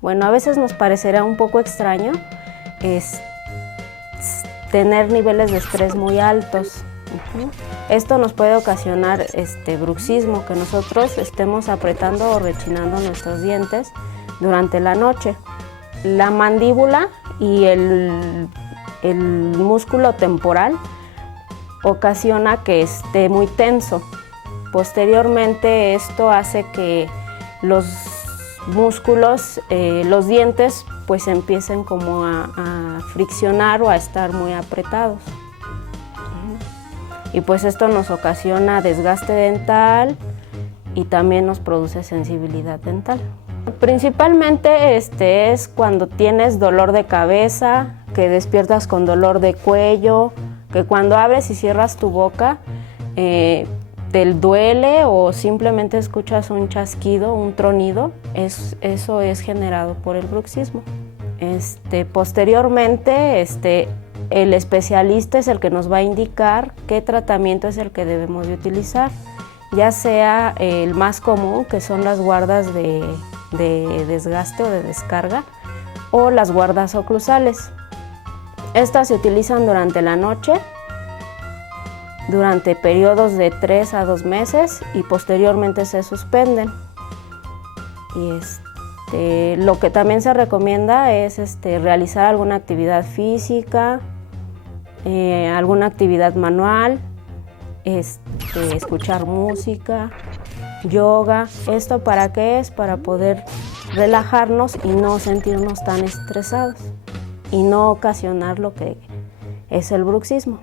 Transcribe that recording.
Bueno, a veces nos parecerá un poco extraño tener niveles de estrés muy altos. Esto nos puede ocasionar bruxismo, que nosotros estemos apretando o rechinando nuestros dientes durante la noche. La mandíbula y el músculo temporal ocasiona que esté muy tenso. Posteriormente esto hace que los músculos, los dientes, pues empiecen como a friccionar o a estar muy apretados. Y pues esto nos ocasiona desgaste dental y también nos produce sensibilidad dental. Principalmente es cuando tienes dolor de cabeza, que despiertas con dolor de cuello, que cuando abres y cierras tu boca te duele o simplemente escuchas un chasquido, un tronido. Eso es generado por el bruxismo. Posteriormente, el especialista es el que nos va a indicar qué tratamiento es el que debemos de utilizar, ya sea el más común, que son las guardas de desgaste o de descarga, o las guardas oclusales. Estas se utilizan durante la noche, durante periodos de 3 a 2 meses y posteriormente se suspenden. Y lo que también se recomienda es realizar alguna actividad física, alguna actividad manual, escuchar música, yoga. ¿Esto para qué es? Para poder relajarnos y no sentirnos tan estresados y no ocasionar lo que es el bruxismo.